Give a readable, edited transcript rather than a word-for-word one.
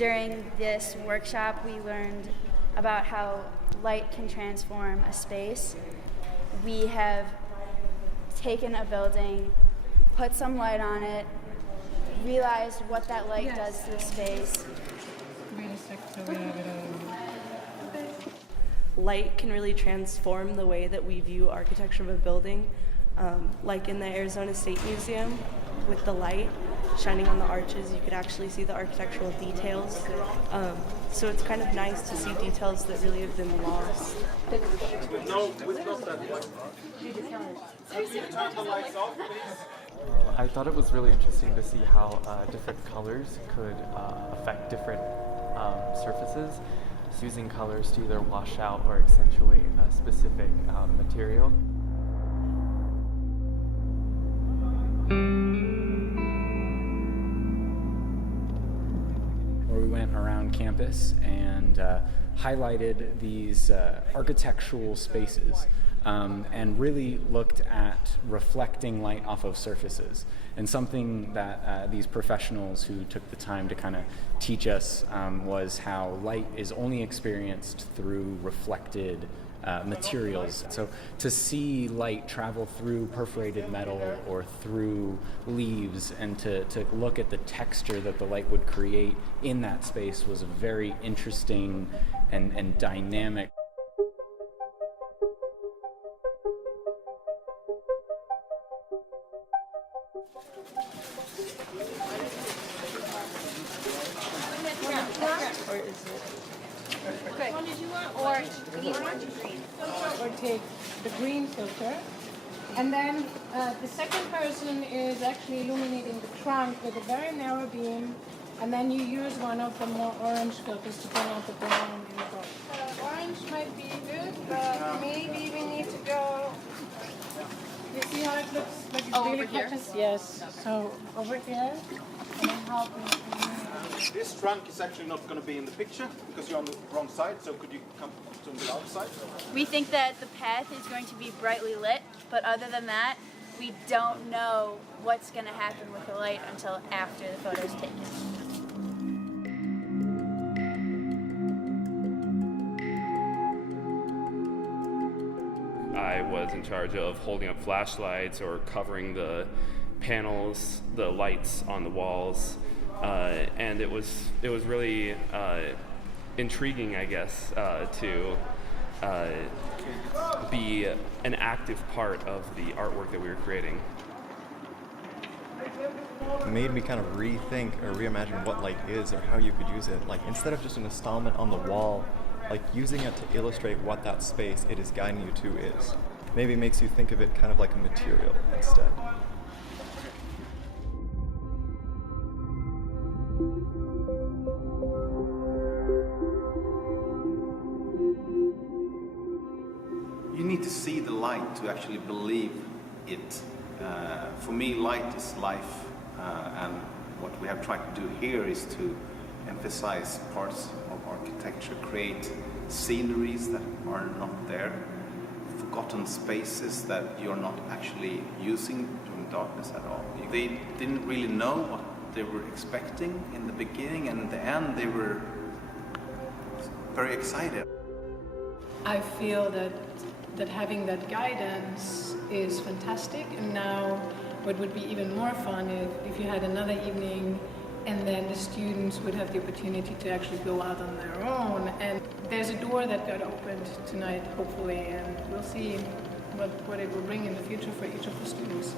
During this workshop, we learned about how light can transform a space. We have taken a building, put some light on it, realized what that light does to the space. Light can really transform the way that we view architecture of a building, like in the Arizona State Museum with the light shining on the arches. You could actually see the architectural details. So it's kind of nice to see details that really have been lost. I thought it was really interesting to see how different colors could affect different surfaces, using colors to either wash out or accentuate a specific material. Where we went around campus and highlighted these architectural spaces and really looked at reflecting light off of surfaces. And something that these professionals who took the time to kind of teach us was how light is only experienced through reflected materials. So to see light travel through perforated metal or through leaves and to look at the texture that the light would create in that space was very interesting and dynamic. Or is it? Good. Or take the green filter. And then the second person is actually illuminating the trunk with a very narrow beam. And then you use one of the more orange filters to bring out the brown in the box. Orange might be good, but maybe we need to go. You see how it looks like it really catches? Yes. So over here. And then help me. This trunk is actually not going to be in the picture because you're on the wrong side, so could you come to the outside? We think that the path is going to be brightly lit, but other than that, we don't know what's going to happen with the light until after the photo is taken. I was in charge of holding up flashlights or covering the panels, the lights on the walls. And it was really intriguing, I guess, to be an active part of the artwork that we were creating. It made me kind of rethink or reimagine what light is or how you could use it. Like, instead of just an installment on the wall, like using it to illustrate what that space it is guiding you to is. Maybe it makes you think of it kind of like a material instead. You need to see the light to actually believe it. For me, light is life, and what we have tried to do here is to emphasize parts of architecture, create sceneries that are not there, forgotten spaces that you're not actually using during darkness at all. They didn't really know what they were expecting in the beginning, and in the end they were very excited. I feel that having that guidance is fantastic, and now what would be even more fun if you had another evening and then the students would have the opportunity to actually go out on their own. And there's a door that got opened tonight, hopefully, and we'll see what it will bring in the future for each of the students.